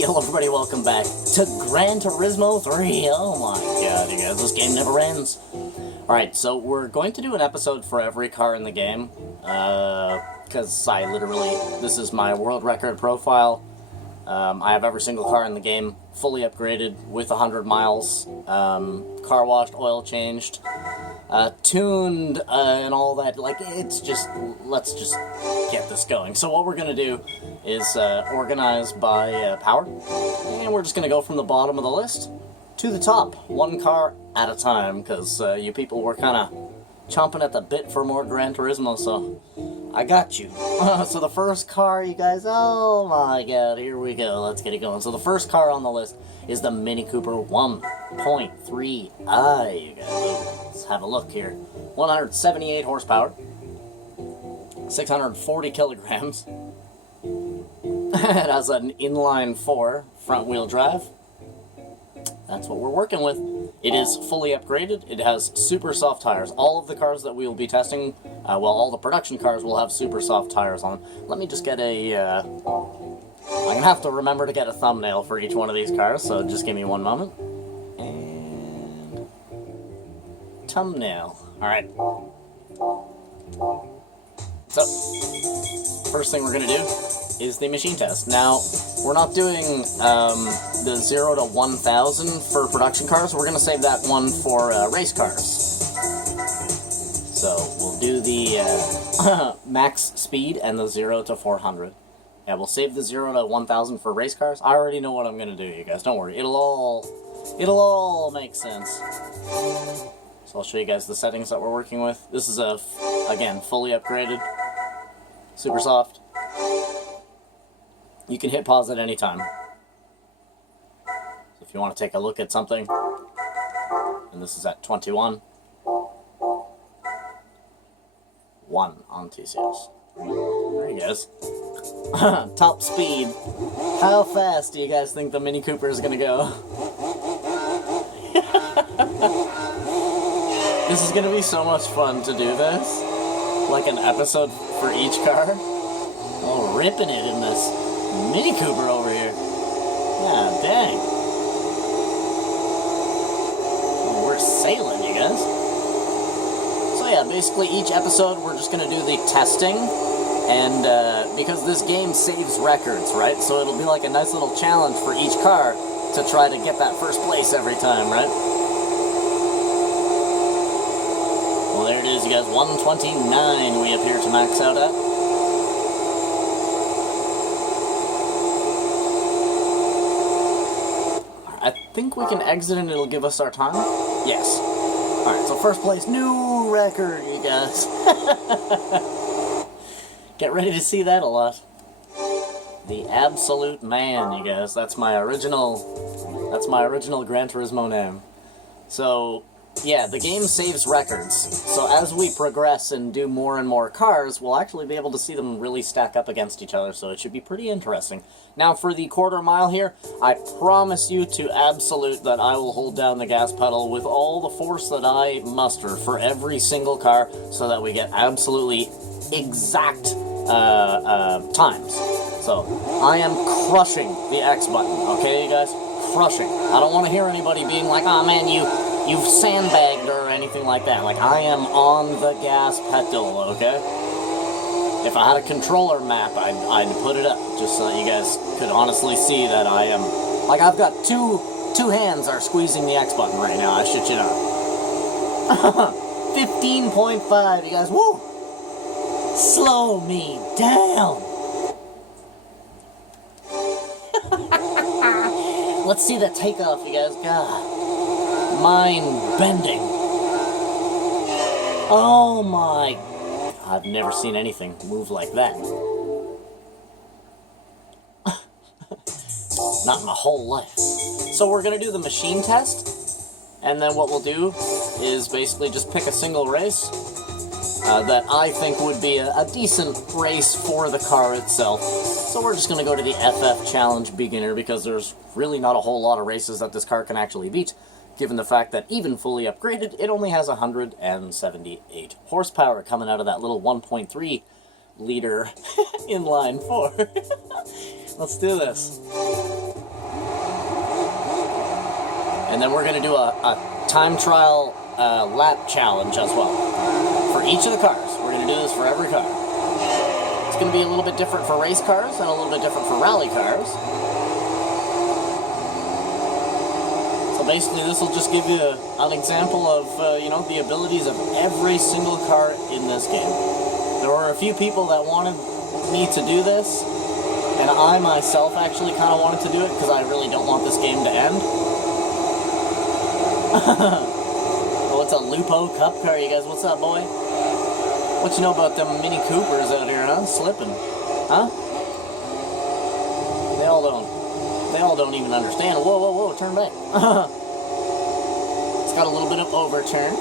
Hey, hello everybody, welcome back to Gran Turismo 3. Oh my god, you guys, this game never ends. Alright, so we're going to do an episode for every car in the game, because this is my world record profile. I have every single car in the game fully upgraded with 100 miles, car washed, oil changed, tuned, and all that. Like, it's just, let's just get this going. So what we're going to do is organize by power, and we're just going to go from the bottom of the list to the top, one car at a time, because you people were kind of chomping at the bit for more Gran Turismo, so I got you. So the first car, you guys, oh my god, here we go, let's get it going. So the first car on the list is the Mini Cooper 1.3i, you guys. Let's have a look here. 178 horsepower, 640 kilograms. It has an inline-4 front-wheel drive. That's what we're working with. It is fully upgraded. It has super soft tires. All of the cars that we will be testing, all the production cars will have super soft tires on them. Let me just get a... I'm going to have to remember to get a thumbnail for each one of these cars, so just give me one moment. And... thumbnail. Alright. So, first thing we're going to do is the machine test. Now, we're not doing the 0 to 1,000 for production cars. We're going to save that one for race cars. So, we'll do the max speed and the 0 to 400. Yeah, we'll save the 0 to 1,000 for race cars. I already know what I'm going to do, you guys. Don't worry. It'll all make sense. So I'll show you guys the settings that we're working with. This is again, fully upgraded. Super soft. You can hit pause at any time. So if you want to take a look at something, and this is at 21. 1 on TCS. There you guys. Top speed. How fast do you guys think the Mini Cooper is going to go? This is going to be so much fun to do this. Like an episode for each car. Oh, ripping it in this Mini Cooper over here. Yeah, dang. Oh, we're sailing, you guys. So yeah, basically each episode we're just going to do the testing. And because this game saves records, right? So it'll be like a nice little challenge for each car to try to get that first place every time, right? Well, there it is, you guys. 129 we appear to max out at. I think we can exit and it'll give us our time. Yes. Alright, so first place, new record, you guys. Get ready to see that a lot. The Absolute Man, you guys. That's my original Gran Turismo name. So, yeah, the game saves records. So as we progress and do more and more cars, we'll actually be able to see them really stack up against each other, so it should be pretty interesting. Now, for the quarter mile here, I promise you to absolute that I will hold down the gas pedal with all the force that I muster for every single car, so that we get absolutely exact times. So, I am crushing the X button, okay, you guys? Crushing. I don't want to hear anybody being like, oh man, you've sandbagged or anything like that. Like, I am on the gas pedal, okay? If I had a controller map, I'd put it up, just so that you guys could honestly see that I am... Like, I've got two hands are squeezing the X button right now, I shit you not. 15.5, you guys, woo! Slow me down! Let's see that takeoff, you guys. God. Mind-bending. Oh my... I've never seen anything move like that. Not in my whole life. So we're going to do the machine test, and then what we'll do is basically just pick a single race that I think would be a decent race for the car itself. So we're just going to go to the FF Challenge Beginner, because there's really not a whole lot of races that this car can actually beat, given the fact that even fully upgraded, it only has 178 horsepower coming out of that little 1.3 liter inline 4. Let's do this. And then we're going to do a time trial lap challenge as well. For each of the cars. We're going to do this for every car. It's going to be a little bit different for race cars and a little bit different for rally cars. So basically this will just give you an example of, the abilities of every single car in this game. There were a few people that wanted me to do this, and I myself actually kind of wanted to do it because I really don't want this game to end. Oh, it's a Lupo Cup car, you guys. What's up, boy? What you know about them Mini Coopers out here, huh? Slipping. Huh? They all don't even understand. Whoa, whoa, whoa, turn back. It's got a little bit of overturn,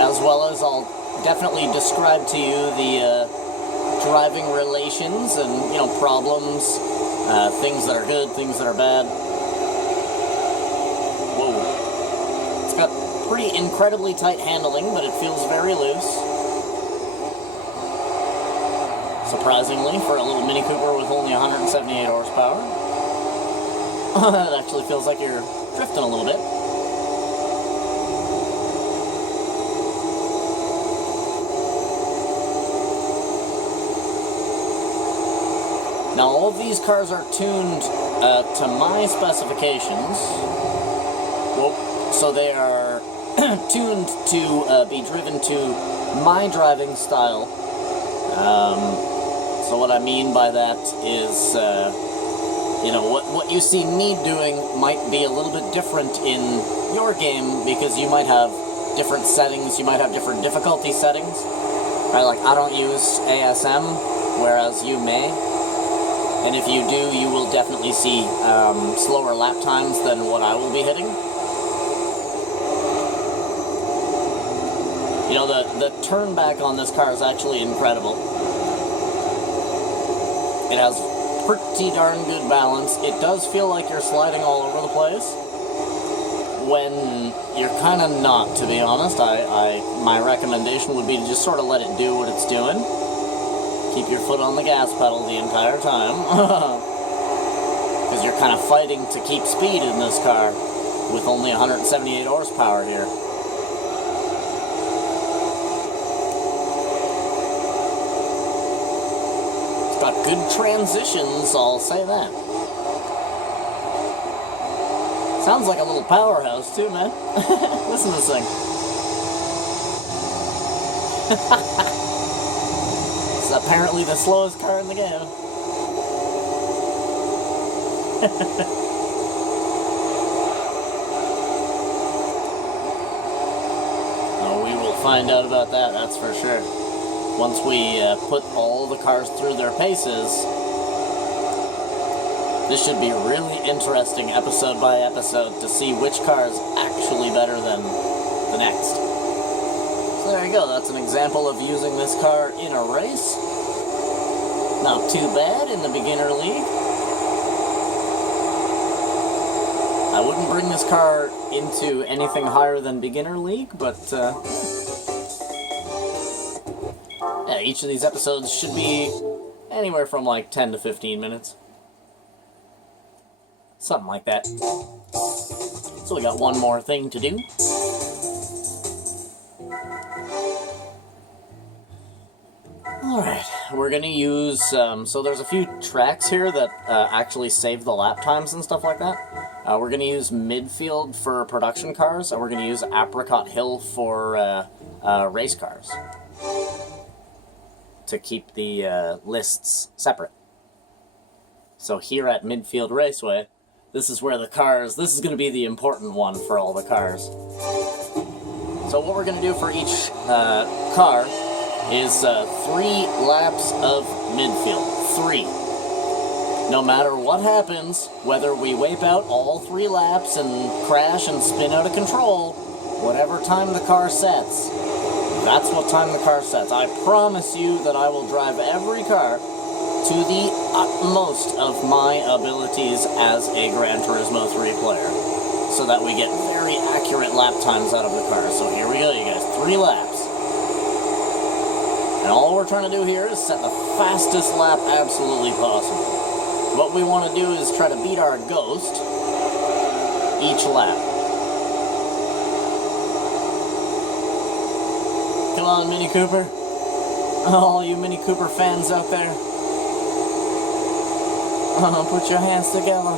as well as I'll definitely describe to you the driving relations and, problems, things that are good, things that are bad. Whoa. It's got pretty incredibly tight handling, but it feels very loose. Surprisingly, for a little Mini Cooper with only 178 horsepower. It actually feels like you're drifting a little bit. Now, all of these cars are tuned to my specifications. Whoop. So they are tuned to be driven to my driving style. So what I mean by that is, what you see me doing might be a little bit different in your game because you might have different settings, you might have different difficulty settings. Right, like I don't use ASM, whereas you may. And if you do, you will definitely see slower lap times than what I will be hitting. The turn back on this car is actually incredible. It has pretty darn good balance. It does feel like you're sliding all over the place when you're kind of not, to be honest. My recommendation would be to just sort of let it do what it's doing. Keep your foot on the gas pedal the entire time. Because you're kind of fighting to keep speed in this car with only 178 horsepower here. Got good transitions, I'll say that. Sounds like a little powerhouse too, man. Listen to this thing. It's apparently the slowest car in the game. Oh, we will find out about that, that's for sure. Once we put all the cars through their paces, this should be really interesting episode by episode to see which car is actually better than the next. So there you go, that's an example of using this car in a race. Not too bad in the beginner league. I wouldn't bring this car into anything higher than beginner league, but each of these episodes should be anywhere from like 10 to 15 minutes. Something like that. So we got one more thing to do. Alright, we're going to use, so there's a few tracks here that actually save the lap times and stuff like that. We're going to use Midfield for production cars, and we're going to use Apricot Hill for race cars, to keep the lists separate. So here at Midfield Raceway, this is where the cars, this is going to be the important one for all the cars. So what we're going to do for each car is 3 laps of midfield. 3. No matter what happens, whether we wipe out all 3 laps and crash and spin out of control, whatever time the car sets, that's what time the car sets. I promise you that I will drive every car to the utmost of my abilities as a Gran Turismo 3 player, so that we get very accurate lap times out of the car. So here we go, you guys. 3 laps. And all we're trying to do here is set the fastest lap absolutely possible. What we want to do is try to beat our ghost each lap. on, Mini Cooper. All you Mini Cooper fans out there. Put your hands together.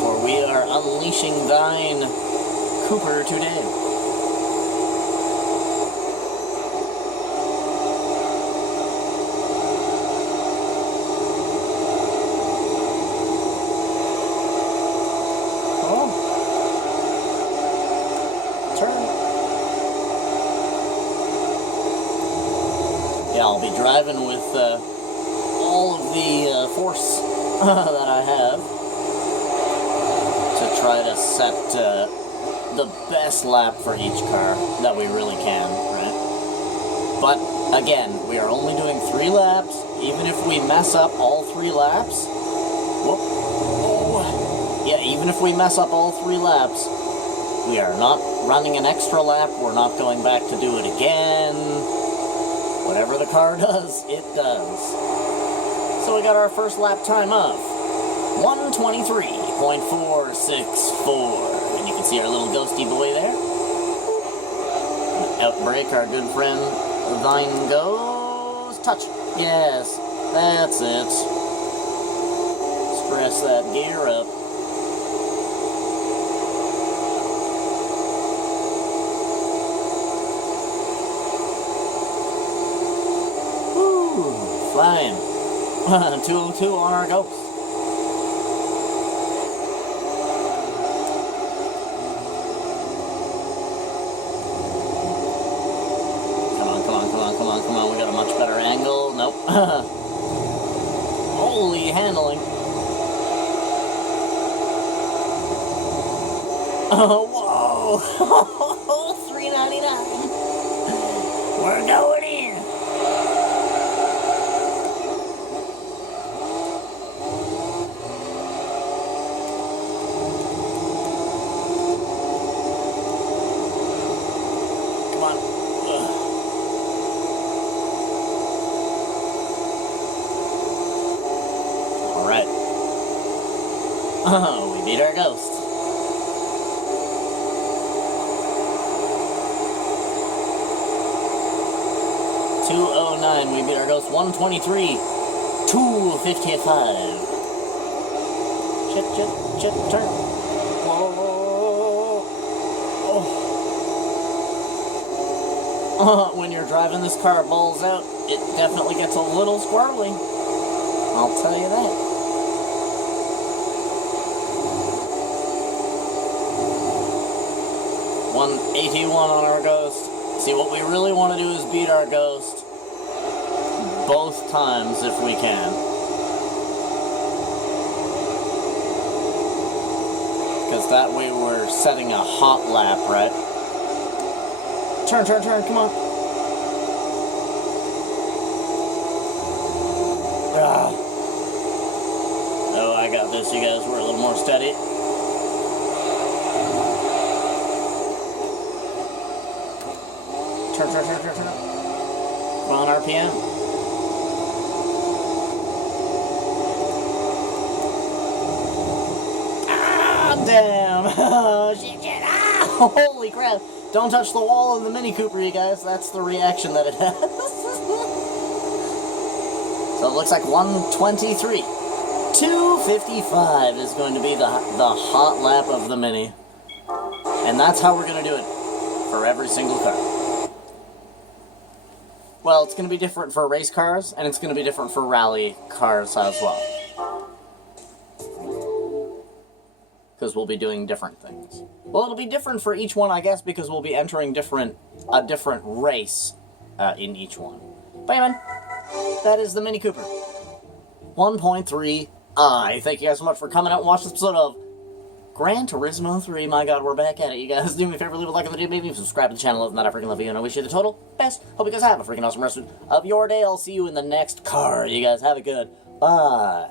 For we are unleashing thine Cooper today. Yeah, I'll be driving with all of the force that I have to try to set the best lap for each car that we really can, right? But again, we are only doing 3 laps. Even if we mess up all 3 laps, even if we mess up all 3 laps, we are not running an extra lap. We're not going back to do it again. Whatever the car does, it does. So we got our first lap time of 123.464. And you can see our little ghosty boy there. Outbrake our good friend, Thine Goes. Touch. Yes, that's it. Stress that gear up. Flying. 202 on our Ghost. Come on. We got a much better angle. Nope. Holy handling. Oh, whoa. 399. We're going in. Alright. Oh, we beat our Ghost. We beat our Ghost. 123. 255. Chip, turn. Whoa. When you're driving this car balls out, it definitely gets a little squirrely. I'll tell you that. $181 on our Ghost. See, what we really want to do is beat our Ghost both times if we can. Because that way we're setting a hot lap, right? Turn, come on. Oh, I got this, you guys. We're a little more steady. Turn. Come on, RPM. Ah, damn. Oh, shit. Ah, holy crap. Don't touch the wall in the Mini Cooper, you guys. That's the reaction that it has. So it looks like 123. 255 is going to be the hot lap of the Mini. And that's how we're going to do it for every single car. Well, it's going to be different for race cars, and it's going to be different for rally cars as well. Because we'll be doing different things. Well, it'll be different for each one, I guess, because we'll be entering a different race in each one. But anyway, that is the Mini Cooper. 1.3i. Thank you guys so much for coming out and watching this episode of Gran Turismo 3. My god, we're back at it. You guys do me a favor, leave a like on the video, maybe subscribe to the channel. If not, I freaking love you, and I wish you the total best. Hope you guys have a freaking awesome rest of your day. I'll see you in the next car. You guys have it good. Bye.